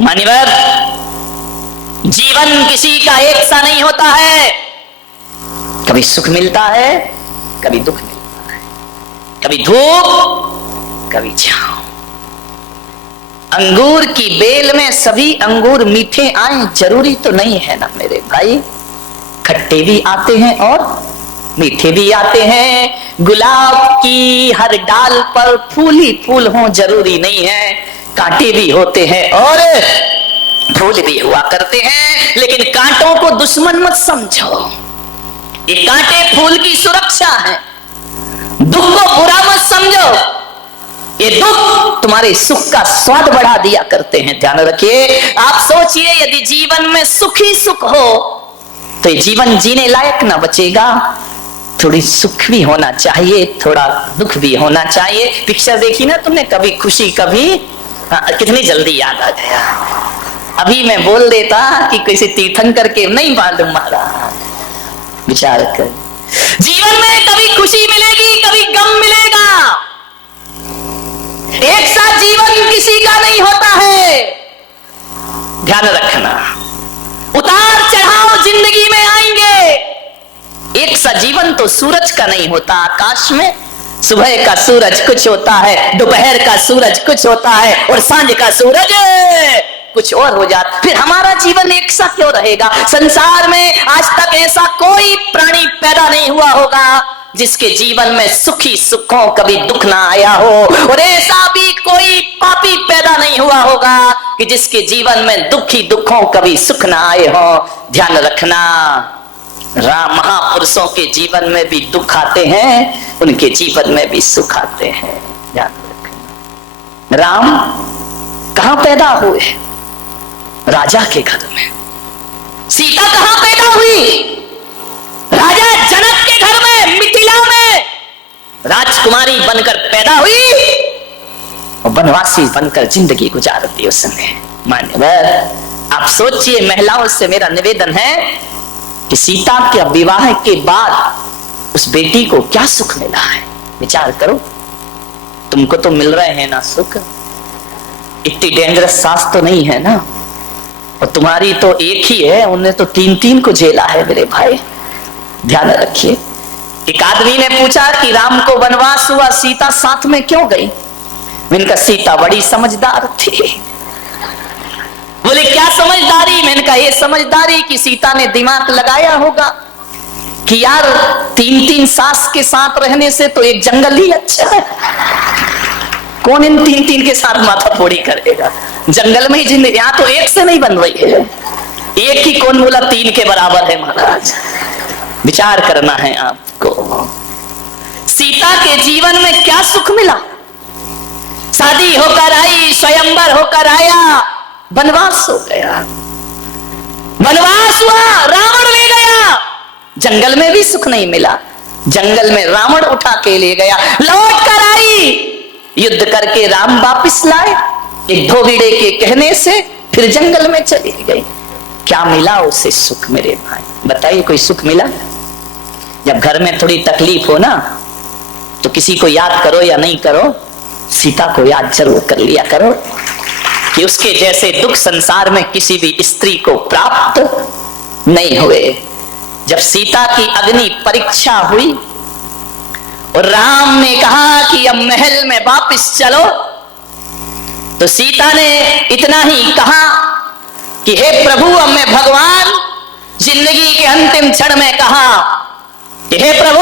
मान्यवर, जीवन किसी का एक सा नहीं होता है। कभी सुख मिलता है, कभी दुख मिलता है, कभी धूप, कभी छांव। अंगूर की बेल में सभी अंगूर मीठे आए जरूरी तो नहीं है ना मेरे भाई। खट्टे भी आते हैं और मीठे भी आते हैं। गुलाब की हर डाल पर फूल ही फूल हो जरूरी नहीं है। कांटे भी होते हैं और फूल भी हुआ करते हैं। लेकिन कांटों को दुश्मन मत समझो, ये कांटे फूल की सुरक्षा है। दुख को बुरा मत समझो, ये दुख तुम्हारे सुख का स्वाद बढ़ा दिया करते हैं। ध्यान रखिए। आप सोचिए, यदि जीवन में सुख ही सुख हो तो ये जीवन जीने लायक ना बचेगा। थोड़ी सुख भी होना चाहिए, थोड़ा दुख भी होना चाहिए। पिक्चर देखी ना तुमने, कभी खुशी कभी कितनी जल्दी याद आ गया। अभी मैं बोल देता कि किसी तीर्थंकर के नहीं मालूम मारा। विचार कर, जीवन में कभी खुशी मिलेगी, कभी गम मिलेगा। एक साथ जीवन किसी का नहीं होता है। ध्यान रखना, उतार चढ़ाव जिंदगी में आएंगे। एक सा जीवन तो सूरज का नहीं होता। आकाश में सुबह का सूरज कुछ होता है, दोपहर का सूरज कुछ होता है और सांझ का सूरज कुछ और हो जाता। फिर हमारा जीवन एक सा क्यों रहेगा? संसार में आज तक ऐसा कोई प्राणी पैदा नहीं हुआ होगा जिसके जीवन में सुखी सुख हो, कभी दुख ना आया हो। और ऐसा भी कोई पापी पैदा नहीं हुआ होगा कि जिसके जीवन में दुखी दुख हो, कभी सुख ना आए हो। ध्यान रखना, राम महापुरुषों के जीवन में भी दुख आते हैं, उनके जीवन में भी सुख आते हैं। ध्यान रखना। राम कहां पैदा हुए? राजा के घर में। सीता कहां पैदा हुई? राजा जनक के घर में, मिथिला में राजकुमारी बनकर पैदा हुई और वनवासी बनकर जिंदगी गुजारती उसने। मान्यवर, आप सोचिए, महिलाओं से मेरा निवेदन है कि सीता के विवाह के बाद उस बेटी को क्या सुख मिला है। विचार करो, तुमको तो मिल रहे हैं ना सुख, इतनी डेंजरस सास तो नहीं है ना, और तुम्हारी तो एक ही है, उन्हें तो तीन तीन को झेला है मेरे भाई। ध्यान रखिए। एक आदमी ने पूछा कि राम को वनवास हुआ, सीता साथ में क्यों गई? मैंने कहा सीता बड़ी समझदार थी। बोले क्या समझदारी? मैंने कहा ये समझदारी कि सीता ने दिमाग लगाया होगा कि यार तीन तीन सास के साथ रहने से तो एक जंगल ही अच्छा है। कौन इन तीन तीन के साथ माथा फोड़ी करेगा? जंगल में ही जिंदगी। यहां तो एक से नहीं बन रही है, एक ही कौन बोला तीन के बराबर है महाराज। विचार करना है आपको। सीता के जीवन में क्या सुख मिला? शादी होकर आई, स्वयंवर होकर आया, वनवास हो गया। वनवास हुआ, रावण ले गया। जंगल में भी सुख नहीं मिला, जंगल में रावण उठा के ले गया। लौट कर आई, युद्ध करके राम वापिस लाए एक धोबिड़े के कहने से, फिर जंगल में चली गई। क्या मिला उसे सुख मेरे भाई? बताइए, कोई सुख मिला? जब घर में थोड़ी तकलीफ हो ना, तो किसी को याद करो या नहीं करो, सीता को याद जरूर कर लिया करो कि उसके जैसे दुख संसार में किसी भी स्त्री को प्राप्त नहीं हुए। जब सीता की अग्नि परीक्षा हुई और राम ने कहा कि अब महल में वापस चलो, तो सीता ने इतना ही कहा कि हे प्रभु, अब मैं भगवान जिंदगी के अंतिम क्षण में कहा कि हे प्रभु,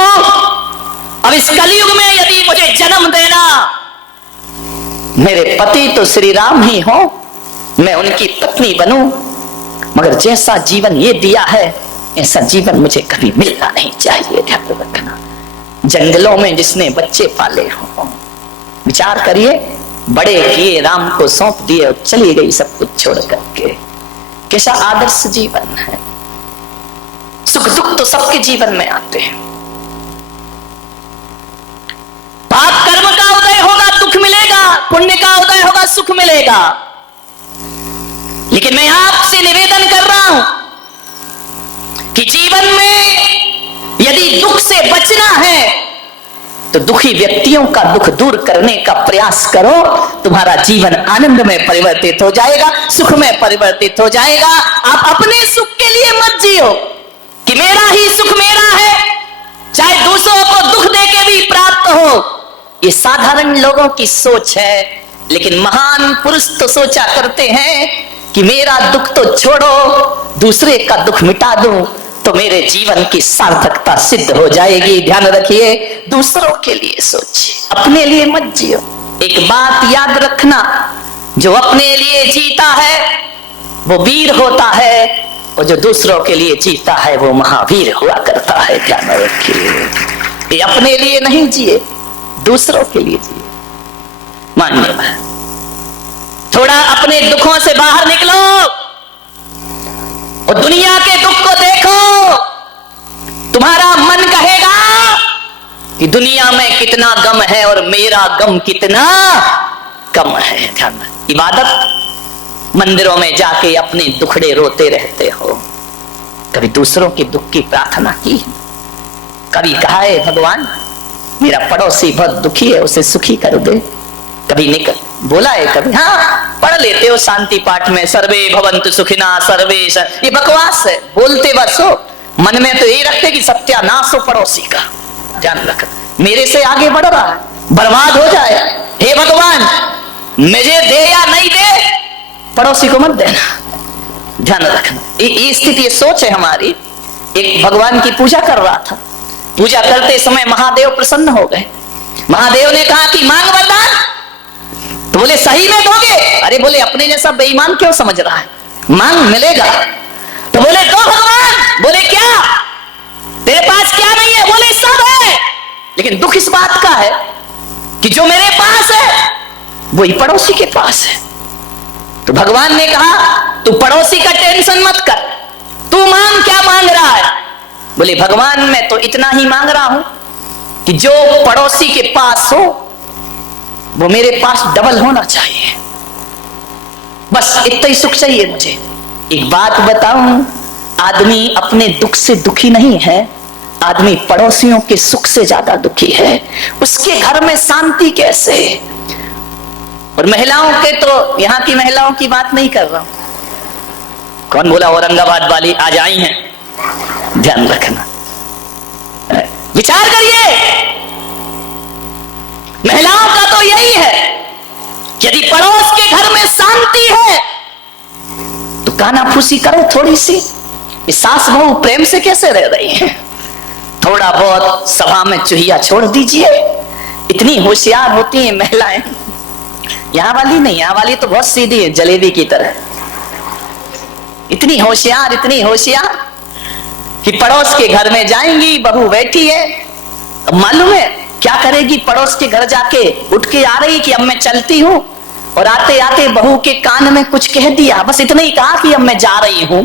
अब इस कलयुग में यदि मुझे जन्म देना, मेरे पति तो श्री राम ही हो, मैं उनकी पत्नी बनूं, मगर जैसा जीवन ये दिया है ऐसा जीवन मुझे कभी मिलना नहीं चाहिए। ध्यान रखना। जंगलों में जिसने बच्चे पाले हो, विचार करिए, बड़े किए, राम को सौंप दिए और चली गई सब कुछ छोड़ करके। कैसा आदर्श जीवन है। सुख दुख तो सबके जीवन में आते हैं। पाप कर्म का उदय होगा, दुख मिलेगा, पुण्य का उदय होगा, सुख मिलेगा। लेकिन मैं आपसे निवेदन कर रहा हूं कि जीवन में यदि दुख से बचना है तो दुखी व्यक्तियों का दुख दूर करने का प्रयास करो, तुम्हारा जीवन आनंद में परिवर्तित हो जाएगा, सुख में परिवर्तित हो जाएगा। आप अपने सुख के लिए मत जियो कि मेरा ही सुख मेरा है, चाहे दूसरों को दुख देके भी प्राप्त हो। ये साधारण लोगों की सोच है, लेकिन महान पुरुष तो सोचा करते हैं कि मेरा दुख तो छोड़ो, दूसरे का दुख मिटा दूं तो मेरे जीवन की सार्थकता सिद्ध हो जाएगी। ध्यान रखिए, दूसरों के लिए सोचिए, अपने लिए मत जियो। एक बात याद रखना, जो अपने लिए जीता है वो वीर होता है, और जो दूसरों के लिए जीता है वो महावीर हुआ करता है। ध्यान रखिए, ये अपने लिए नहीं जिए, दूसरों के लिए जिए। मानने में थोड़ा अपने दुखों से बाहर निकलो और दुनिया के दुख को देखो। तुम्हारा मन कहेगा कि दुनिया में कितना गम है और मेरा गम कितना कम है। ध्यान, इबादत मंदिरों में जाके अपने दुखड़े रोते रहते हो, कभी दूसरों के दुख की प्रार्थना की? कभी कहा है भगवान मेरा पड़ोसी बहुत दुखी है, उसे सुखी कर दे? कभी निकल बोला है? कभी? हाँ, पढ़ लेते हो शांति पाठ में, सर्वे भवन्तु सुखिना सर्वे। ये बकवास है, बोलते बस हो, मन में तो यही रखते कि सत्यानाश हो पड़ोसी का। ध्यान रख, मेरे से आगे बढ़ रहा है, बर्बाद हो जाए। हे भगवान, मुझे दे या नहीं दे, पड़ोसी को मत देना। ध्यान रखना, ये स्थिति, ये सोच है हमारी। एक भगवान की पूजा कर रहा था, पूजा करते समय महादेव प्रसन्न हो गए। महादेव ने कहा कि मांग वरदान। तो बोले सही में दोगे? अरे बोले अपने जैसा बेईमान क्यों समझ रहा है, मांग मिलेगा। तो बोले दो भगवान। बोले क्या तेरे पास क्या नहीं है? बोले सब है, लेकिन दुख इस बात का है कि जो मेरे पास है वही पड़ोसी के पास है। तो भगवान ने कहा तू पड़ोसी का टेंशन मत कर, तू मांग, क्या मांग रहा है? बोले भगवान मैं तो इतना ही मांग रहा हूं कि जो पड़ोसी के पास हो वो मेरे पास डबल होना चाहिए, बस इतना ही सुख चाहिए मुझे। एक बात बताऊं, आदमी अपने दुख से दुखी नहीं है, आदमी पड़ोसियों के सुख से ज्यादा दुखी है। उसके घर में शांति कैसे? और महिलाओं के तो, यहां की महिलाओं की बात नहीं कर रहा हूं। कौन बोला औरंगाबाद वाली आज आई हैं? ध्यान रखना, विचार करिए। महिलाओं का तो यही है, यदि पड़ोस के घर में शांति है तो कानाफूसी करो थोड़ी सी। सास बहू प्रेम से कैसे रह रही है? थोड़ा बहुत सभा में चुहिया छोड़ दीजिए। इतनी होशियार होती हैं महिलाएं, यहां वाली नहीं, यहां वाली तो बहुत सीधी है, जलेबी की तरह। इतनी होशियार, इतनी होशियार कि पड़ोस के घर में जाएंगी, बहू बैठी है, अब मालूम है क्या करेगी? पड़ोस के घर जाके उठ के आ रही कि अब मैं चलती हूं, और आते आते बहू के कान में कुछ कह दिया, बस इतना ही कहा कि अब मैं जा रही हूं।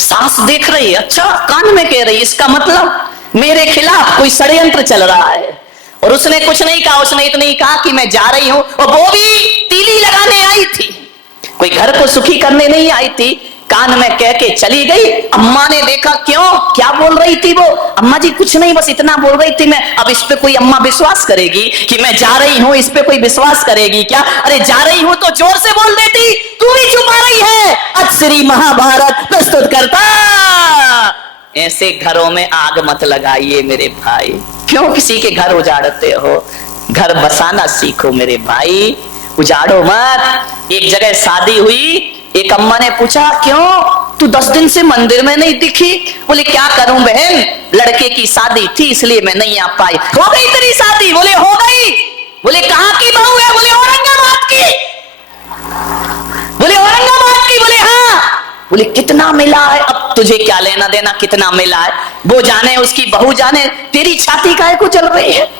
सास देख रही है, अच्छा कान में कह रही, इसका मतलब मेरे खिलाफ कोई षड्यंत्र चल रहा है। और उसने कुछ नहीं कहा, उसने इतना ही कहा कि मैं जा रही हूं, और वो भी तीली लगाने आई थी, कोई घर को सुखी करने नहीं आई थी। कान में कह के चली गई। अम्मा ने देखा, क्यों, क्या बोल रही थी वो? अम्मा जी कुछ नहीं, बस इतना बोल रही थी मैं। अब इस पे कोई अम्मा विश्वास करेगी कि मैं जा रही हूं? इस पे कोई विश्वास करेगी क्या? अरे जा रही हूं तो जोर से बोल देती, तू भी छुपा रही है। आज श्री महाभारत प्रस्तुत करता। ऐसे घरों में आग मत लगाइए मेरे भाई। क्यों किसी के घर उजाड़ते हो? घर बसाना सीखो मेरे भाई, उजाड़ो मत। एक जगह शादी हुई, एक अम्मा ने पूछा क्यों तू 10 दिन से मंदिर में नहीं दिखी? बोले क्या करूं बहन, लड़के की शादी थी इसलिए मैं नहीं आ पाई। हो गई तेरी शादी? बोले हो गई। बोले कहां की बहू है? बोले औरंगाबाद की। बोले औरंगाबाद की? बोले हाँ। बोले कितना मिला है? अब तुझे क्या लेना देना कितना मिला है, वो जाने उसकी बहू जाने, तेरी छाती काहे को चल रही है?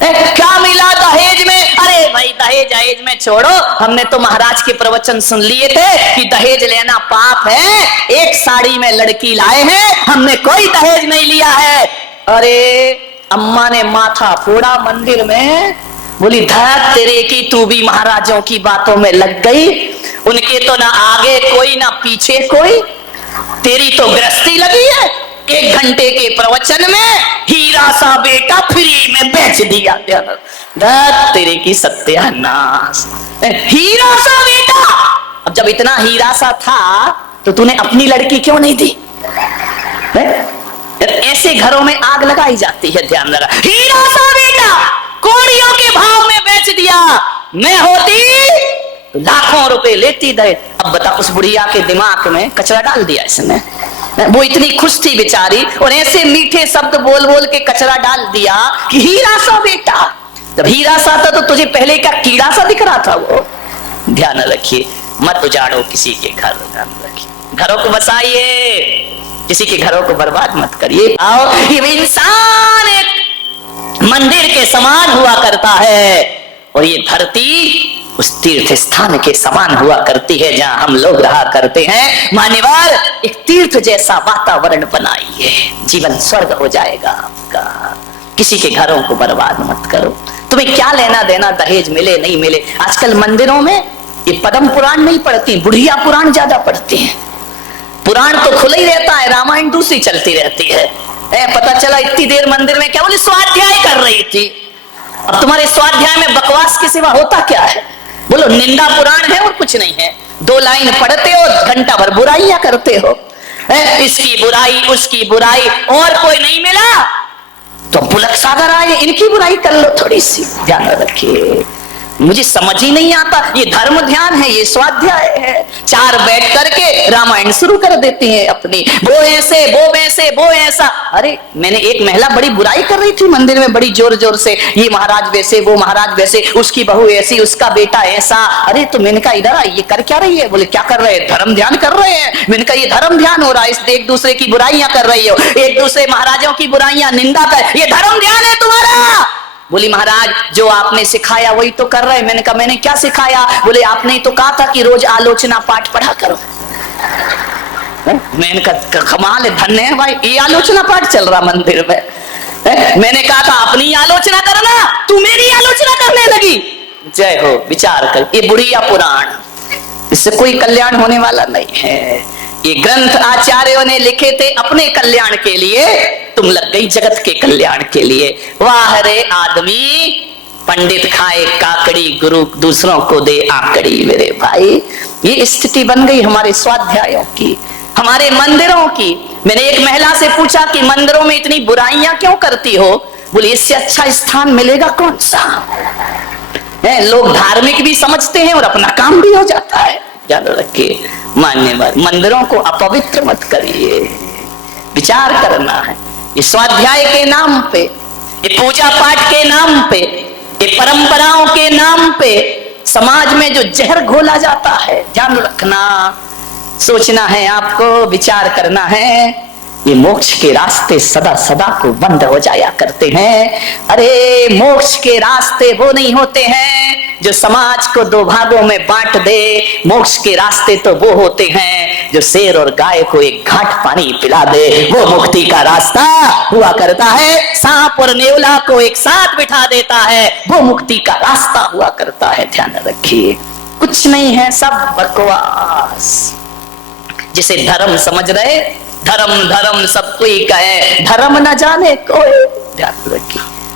क्या मिला दहेज में? अरे भाई दहेज दहेज में छोड़ो, हमने तो महाराज के प्रवचन सुन लिए थे कि दहेज लेना पाप है। एक साड़ी में लड़की लाए हैं, हमने कोई दहेज नहीं लिया है। अरे अम्मा ने माथा फोड़ा मंदिर में। बोली धत तेरे की, तू भी महाराजों की बातों में लग गई। उनके तो ना आगे कोई ना पीछे कोई, तेरी तो गृहस्थी लगी है। 1 घंटे के प्रवचन में हीरा सा बेटा फ्री में बेच दिया। तेरे की सत्यानाश, हीरा सा बेटा। अब जब इतना हीरा सा था तो तूने अपनी लड़की क्यों नहीं दी? ऐसे घरों में आग लगाई जाती है, ध्यान रखना। हीरा सा बेटा कौड़ियों के भाव में बेच दिया, मैं होती तो लाखों रुपए लेती दे। अब बता, उस बुढ़िया के दिमाग में कचरा डाल दिया इसने। वो इतनी खुश थी बेचारी, और ऐसे मीठे शब्द बोल बोल के कचरा डाल दिया कि हीरा सा बेटा। जब हीरा सा था तो तुझे पहले का कीड़ा सा दिख रहा था वो। ध्यान रखिए, मत उजाड़ो किसी के घर, ध्यान रखिए, घरों को बसाइए, किसी के घरों को बर्बाद मत करिए। आओ, ये इंसान एक मंदिर के समान हुआ करता है, और ये धरती उस तीर्थ स्थान के समान हुआ करती है जहां हम लोग रहा करते हैं। मान्यवर, एक तीर्थ जैसा वातावरण बनाइए, जीवन स्वर्ग हो जाएगा आपका। किसी के घरों को बर्बाद मत करो। तुम्हें क्या लेना देना दहेज मिले नहीं मिले। आजकल मंदिरों में ये पद्म पुराण नहीं पढ़ती, बुढ़िया पुराण ज्यादा पढ़ती हैं। पुराण तो खुला ही रहता है, रामायण दूसरी चलती रहती है। पता चला इतनी देर मंदिर में क्या बोले स्वाध्याय कर रही थी। अब तुम्हारे स्वाध्याय में बकवास के सिवा होता क्या है? बोलो, निंदा पुराण है और कुछ नहीं है। 2 लाइन पढ़ते हो, घंटा भर बुराइयां करते हो। इसकी बुराई, उसकी बुराई, और कोई नहीं मिला तो बुलक सागर आए, इनकी बुराई कर लो थोड़ी सी। ध्यान रखिए, मुझे समझ ही नहीं आता, ये धर्म ध्यान है, ये स्वाध्याय है। 4 बैठ करके रामायण शुरू कर देती है अपनी, वो ऐसे, वो वैसे, वो ऐसा। अरे, मैंने एक महिला बड़ी बुराई कर रही थी मंदिर में बड़ी जोर जोर से, ये महाराज वैसे, वो महाराज वैसे, उसकी बहू ऐसी, उसका बेटा ऐसा। अरे, तो मैंने कहा इधर ये कर क्या रही है? बोले क्या कर रहे हैं? धर्म ध्यान कर रहे हैं। मैंने कहा ये धर्म ध्यान हो रहा है, एक दूसरे की बुराइयां कर रही हो, एक दूसरे महाराजों की बुराइयां निंदा कर, ये धर्म ध्यान है तुम्हारा? बोली महाराज जो आपने सिखाया वही तो कर रहे। मैंने कहा मैंने क्या सिखाया? बोले आपने तो कहा था कि रोज आलोचना पाठ पढ़ा करो। मैंने कहा कमाल है, धन्य है भाई, ये आलोचना पाठ चल रहा मंदिर में। मैंने कहा था अपनी आलोचना करना, तू मेरी आलोचना करने लगी। जय हो, विचार कर, ये बुढ़िया पुराण, इससे कोई कल्याण होने वाला नहीं है। ये ग्रंथ आचार्यों ने लिखे थे अपने कल्याण के लिए, तुम लग गई जगत के कल्याण के लिए। वाह रे आदमी, पंडित खाए काकड़ी, गुरु दूसरों को दे आकड़ी। मेरे भाई, ये स्थिति बन गई हमारे स्वाध्यायों की, हमारे मंदिरों की। मैंने एक महिला से पूछा कि मंदिरों में इतनी बुराइयां क्यों करती हो? बोले इससे अच्छा स्थान मिलेगा कौन सा? लोग धार्मिक भी समझते हैं और अपना काम भी हो जाता है। याद रखिए मान्यवर, मंदिरों को अपवित्र मत करिए, विचार करना है। ये स्वाध्याय के नाम पे, ये पूजा पाठ के नाम पे, ये परंपराओं के नाम पे समाज में जो जहर घोला जाता है, ध्यान रखना, सोचना है आपको, विचार करना है। ये मोक्ष के रास्ते सदा सदा को बंद हो जाया करते हैं। अरे मोक्ष के रास्ते वो नहीं होते हैं जो समाज को 2 भागों में बांट दे। मोक्ष के रास्ते तो वो होते हैं जो शेर और गाय को एक घाट पानी पिला दे, वो मुक्ति का रास्ता हुआ करता है। सांप और नेवला को एक साथ बिठा देता है, वो मुक्ति का रास्ता हुआ करता है। ध्यान रखिए, कुछ नहीं है, सब बकवास। जिसे धर्म समझ रहे, धर्म धर्म सब कोई कहे, धर्म न जाने कोई। ध्यान रखिए।